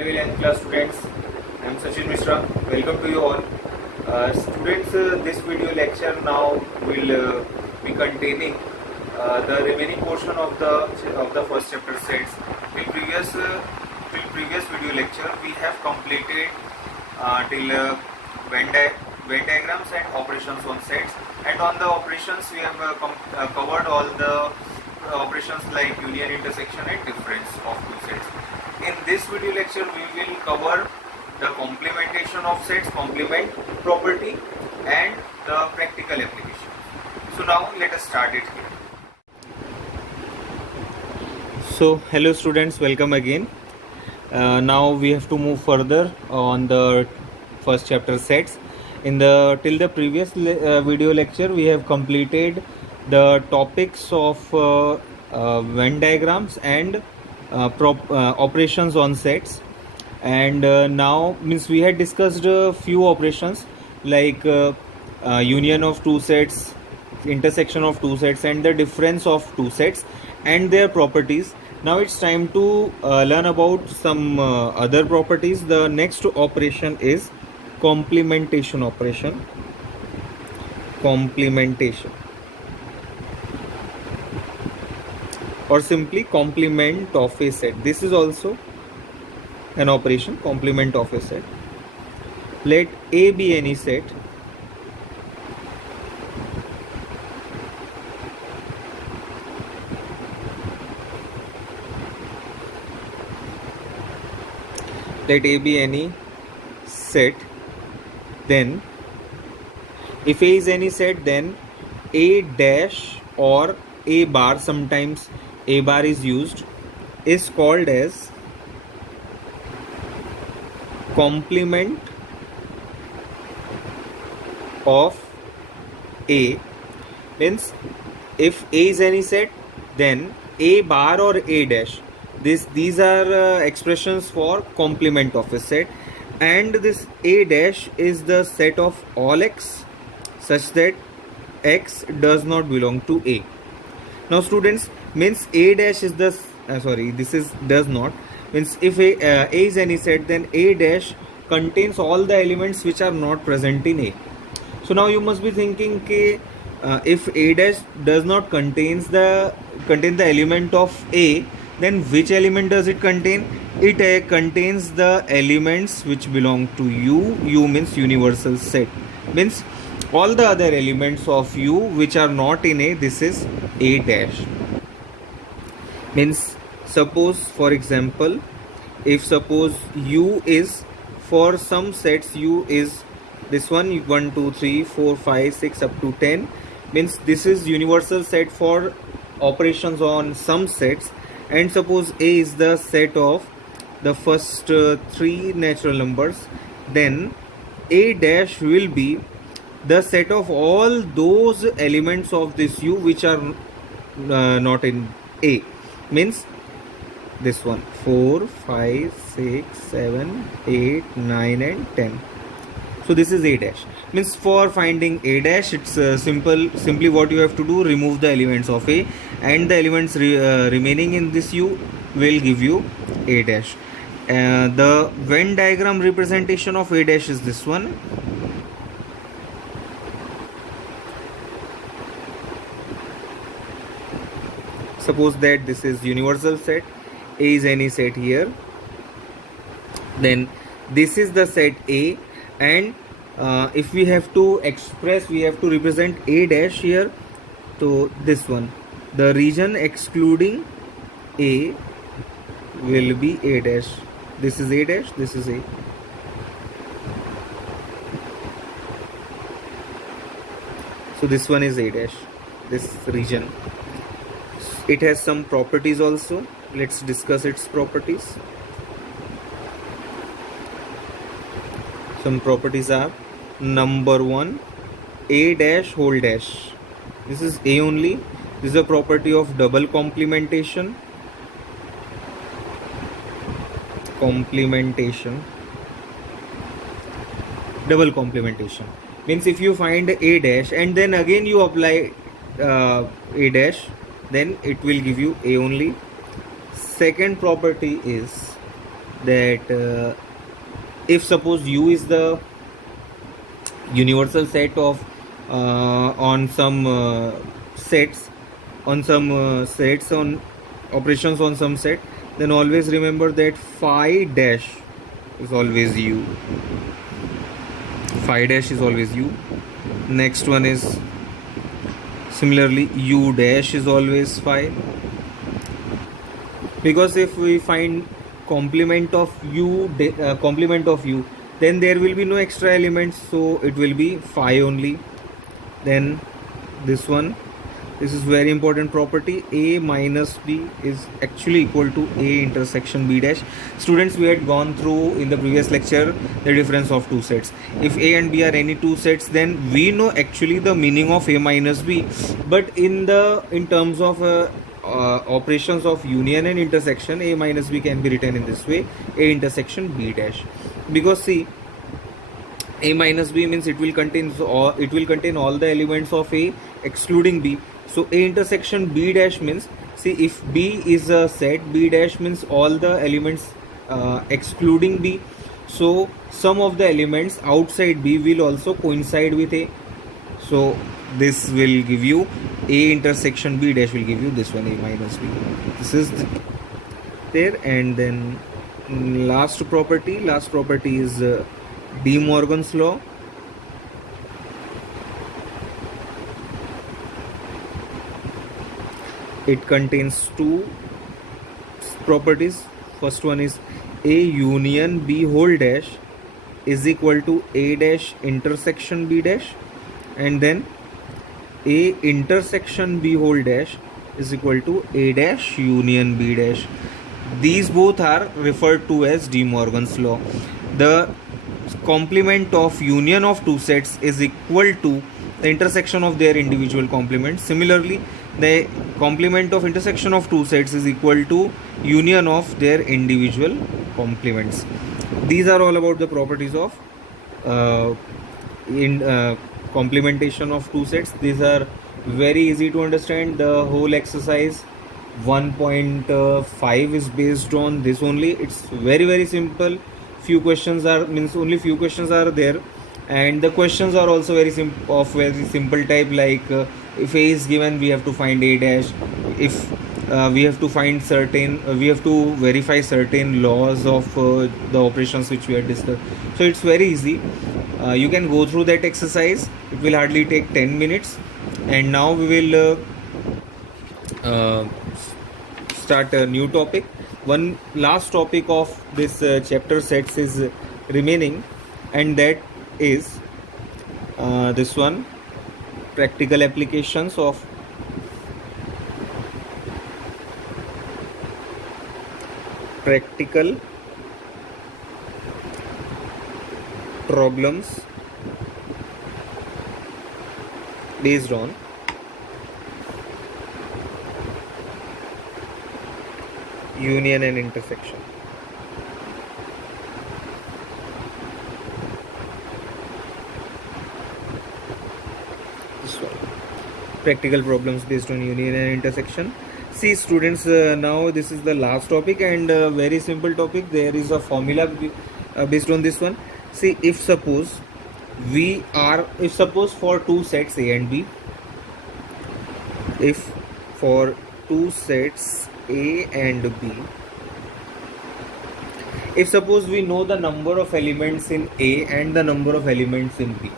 Hello 11th class students, I am Sachin Mishra. Welcome to you all. Students, this video lecture now will be containing the remaining portion of the first chapter sets. Till previous video lecture we have completed till Venn diagrams and operations on sets, and on the operations we have covered all the operations like union, intersection and difference of two sets. In this video lecture we will cover the complementation of sets, complement property and the practical application. So now let us start it here. So hello students, welcome again. Now we have to move further on the first chapter sets. Till the previous video lecture we have completed the topics of Venn diagrams and operations on sets, and now means we had discussed a few operations like union of two sets, intersection of two sets and the difference of two sets and their properties. Now it's time to learn about some other properties. The next operation is complementation operation. Complementation, or simply complement of a set. This is also an operation, complement of a set. Let A be any set let A be any set, then if A is any set, then A dash or A bar, sometimes A bar is used, is called as complement of A. Means if A is any set, then A bar or A dash, these are expressions for complement of a set, and this A dash is the set of all x such that x does not belong to A. Now students, means A dash is the this is does not, means if A is any set, then A dash contains all the elements which are not present in A. So now you must be thinking if A dash does not contain the element of A, then which element does it contain? It contains the elements which belong to U. U means universal set, means all the other elements of U which are not in A. This is A dash. Means suppose, for example, if suppose U is, for some sets U is this one, 1 2 3 4 5 6 up to 10, means this is universal set for operations on some sets. And suppose A is the set of the first three natural numbers, then A dash will be the set of all those elements of this U which are not in A. Means this one, 4 5 6 7 8 9 and 10. So this is A dash. Means for finding A dash, it's simply what you have to do, remove the elements of A, and the elements remaining in this U will give you A dash. The Venn diagram representation of A dash is this one. Suppose that this is universal set, A is any set here, then this is the set A, and if we have to express, we have to represent A dash here. So this one, the region excluding A will be A dash. This is A dash, this is A. So this one is A dash, this region. It has some properties also. Let's discuss its properties. Some properties are: number one, A dash whole dash. This is A only. This is a property of double complementation. Double complementation means if you find A dash and then again you apply A dash, then it will give you A only. Second property is that if suppose U is the universal set of on some sets on operations on some set, then always remember that phi dash is always U. Phi dash is always U. Next one is similarly U dash is always phi, because if we find complement of U, then there will be no extra elements, so it will be phi only. Then this one, this is very important property, A minus B is actually equal to A intersection B dash. Students, we had gone through in the previous lecture the difference of two sets. If A and B are any two sets, then we know actually the meaning of A minus B, but in terms of operations of union and intersection, A minus B can be written in this way, A intersection B dash, because see, A minus B means it will contain all the elements of A excluding B. So A intersection B dash means, see, if B is a set, B dash means all the elements excluding B. So some of the elements outside B will also coincide with A. So this will give you A intersection B dash will give you this one, A minus B. This is there. And then last property is De Morgan's law. It contains two properties. First one is A union B whole dash is equal to A dash intersection B dash, and then A intersection B whole dash is equal to A dash union B dash. These both are referred to as De Morgan's law. The complement of union of two sets is equal to the intersection of their individual complements. Similarly, the complement of intersection of two sets is equal to union of their individual complements. These are all about the properties of complementation of two sets. These are very easy to understand. The whole exercise 1.5 is based on this only. It's very simple. Few questions are there, and the questions are also very simple type, like if A is given, we have to find A dash. If we have to verify certain laws of the operations which we had discussed. So it's very easy. You can go through that exercise. It will hardly take 10 minutes. And now we will start a new topic. One last topic of this chapter sets is remaining, and that is this one, practical applications of practical problems based on union and intersection. This one, practical problems based on union and intersection. See students, now this is the last topic, and very simple topic. There is a formula based on this one. See, if suppose for two sets A and B, if for two sets A and B, if suppose we know the number of elements in A and the number of elements in B,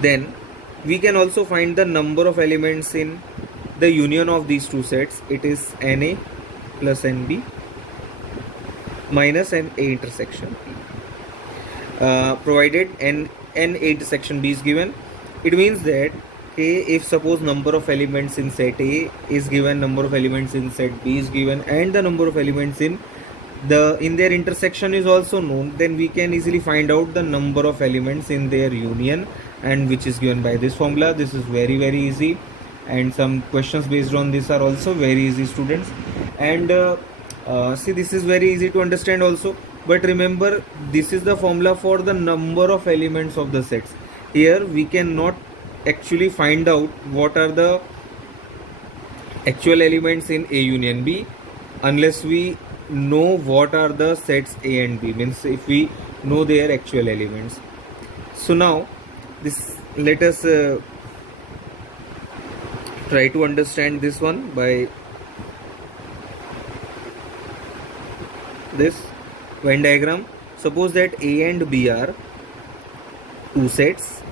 then we can also find the number of elements in the union of these two sets. It is NA plus NB minus NA intersection B. Provided NA intersection B is given, it means that if suppose number of elements in set A is given, number of elements in set B is given, and the number of elements in their intersection is also known, then we can easily find out the number of elements in their union, and which is given by this formula. This is very easy, and some questions based on this are also very easy, students. And see, this is very easy to understand also, but remember, this is the formula for the number of elements of the sets. Here we cannot actually find out what are the actual elements in A union B unless we know what are the sets A and B, means if we know their actual elements. So now this, let us try to understand this one by this Venn diagram. Suppose that A and B are two sets.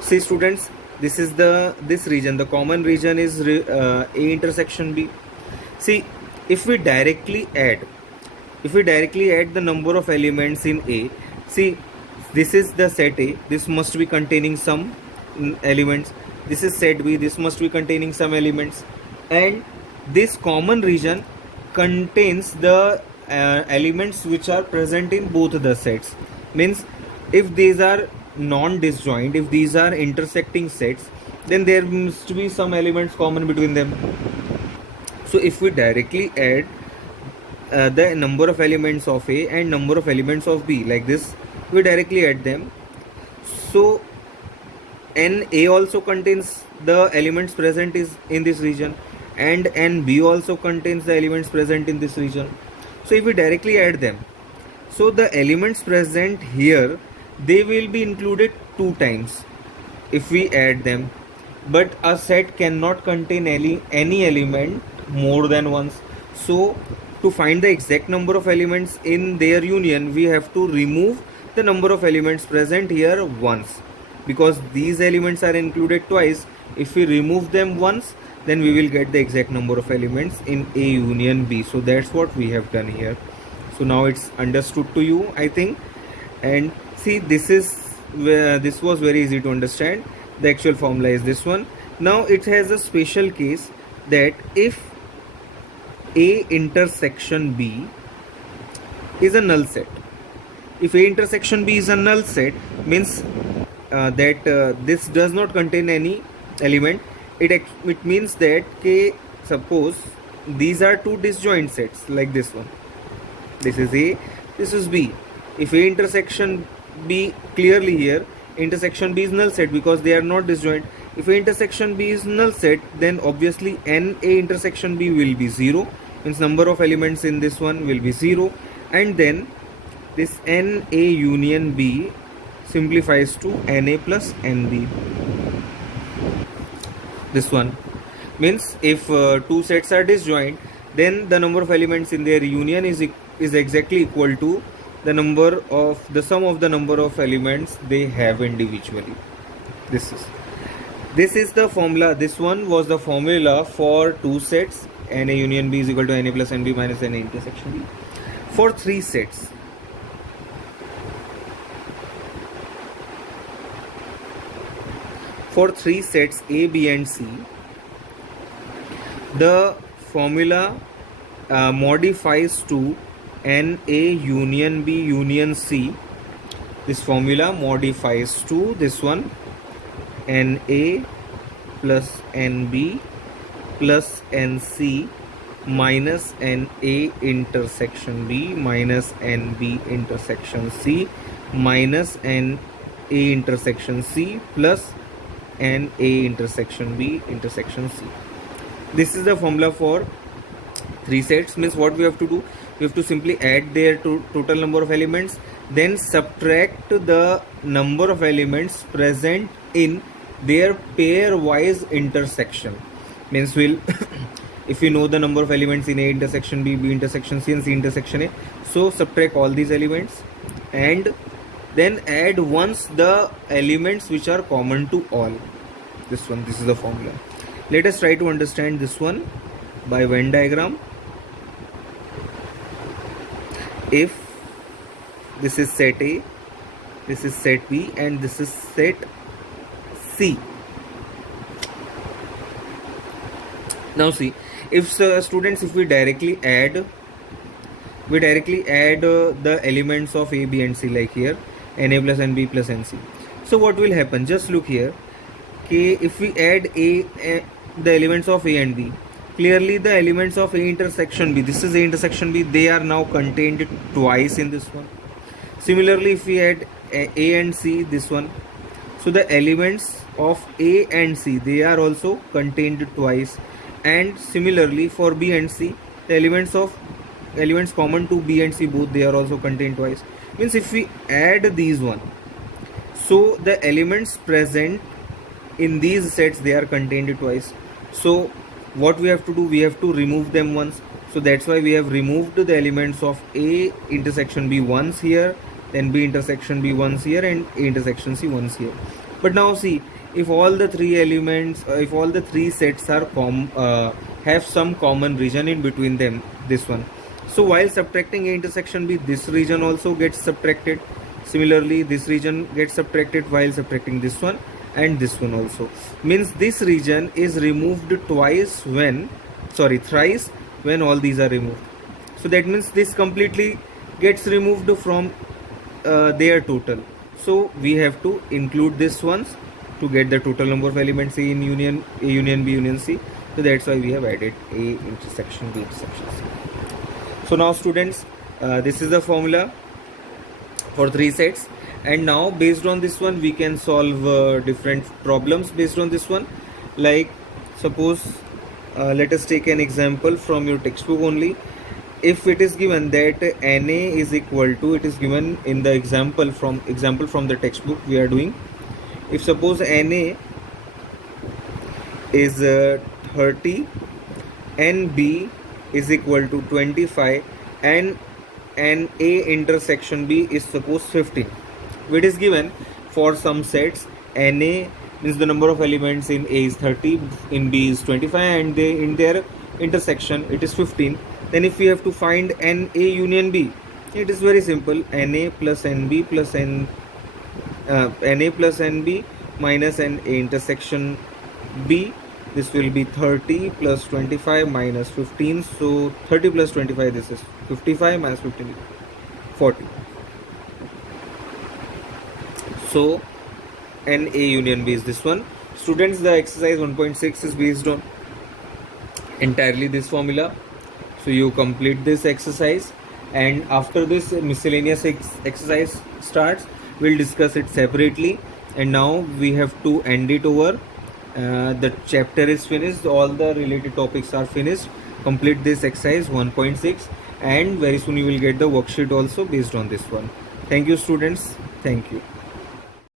See students, this is this region, the common region is A intersection B. See, if we directly add the number of elements in A, see, this is the set A, this must be containing some elements. This is set B, this must be containing some elements, and this common region contains the elements which are present in both the sets. Means if these are non-disjoint, if these are intersecting sets, then there must be some elements common between them. So if we directly add the number of elements of A and number of elements of B like this, we directly add them. So NA also contains the elements present is in this region, and NB also contains the elements present in this region. So if we directly add them, so the elements present here, they will be included two times if we add them, but a set cannot contain any element more than once. So to find the exact number of elements in their union, we have to remove the number of elements present here once, because these elements are included twice. If we remove them once, then we will get the exact number of elements in A union B. So that's what we have done here. So now it's understood to you, I think. And see, this is where this was very easy to understand. The actual formula is this one. Now it has a special case that if A intersection B is a null set, if A intersection B is a null set, means that this does not contain any element. It means that suppose these are two disjoint sets like this one. This is A, this is B. If A intersection B, clearly here intersection B is null set because they are not disjoint. If A intersection B is null set, then obviously NA intersection B will be 0, means number of elements in this one will be 0, and then this NA union B simplifies to NA plus NB. This one means if two sets are disjoint, then the number of elements in their union is exactly equal to the sum of the number of elements they have individually. This is the formula. This one was the formula for two sets. NA union B is equal to NA plus NB minus NA intersection B. For three sets, A, B and C, the formula modifies to NA union B union C. This formula modifies to this one, NA plus NB plus NC minus NA intersection B minus NB intersection C minus NA intersection C plus NA intersection B intersection C. This is the formula for three sets. Means what we have to do, we have to simply add their total number of elements, then subtract the number of elements present in their pairwise intersection. Means we'll if we know the number of elements in A intersection B, B intersection C and C intersection A, so subtract all these elements and then add once the elements which are common to all. This is the formula. Let us try to understand this one by Venn diagram. If this is set A, this is set B and this is set C. Now see, if students, if we directly add the elements of A, B and C like here, NA plus NB plus NC. So what will happen? Just look here. Okay, if we add the elements of A and B, clearly the elements of A intersection B, this is A intersection B, they are now contained twice in this one. Similarly, if we add A and C, this one, so the elements of A and C, they are also contained twice. And similarly for B and C, the elements of elements common to B and C both, they are also contained twice. Means if we add these one, so the elements present in these sets, they are contained twice. So what we have to do, we have to remove them once. So that's why we have removed the elements of A intersection B once here, then B intersection B once here, and A intersection C once here. But now see, if all the three elements, if all the three sets are have some common region in between them, this one, so while subtracting A intersection B, this region also gets subtracted. Similarly, this region gets subtracted while subtracting this one and this one also. Means this region is removed thrice when all these are removed. So that means this completely gets removed from their total. So we have to include this ones to get the total number of elements A in union A union B union C. So that's why we have added A intersection B intersection C. So now students, this is the formula for three sets, and now based on this one we can solve different problems based on this one. Like suppose let us take an example from your textbook only. If it is given that Na is equal to, it is given in the example from the textbook we are doing. If suppose Na is 30 and B is equal to 25 and A intersection B is suppose 15. It is given for some sets Na means the number of elements in A is 30, in B is 25, and in their intersection it is 15. Then if we have to find NA union B, it is very simple. Na plus NB plus Na plus NB minus NA intersection B. This will be 30 plus 25 minus 15. So 30 plus 25, this is 55 minus 15, 40. So NA union B is this one. Students, the exercise 1.6 is based on entirely this formula. So you complete this exercise, and after this miscellaneous exercise starts, we'll discuss it separately. And now we have to end it over. The chapter is finished, all the related topics are finished. Complete this exercise 1.6, and very soon you will get the worksheet also based on this one. Thank you students. Thank you.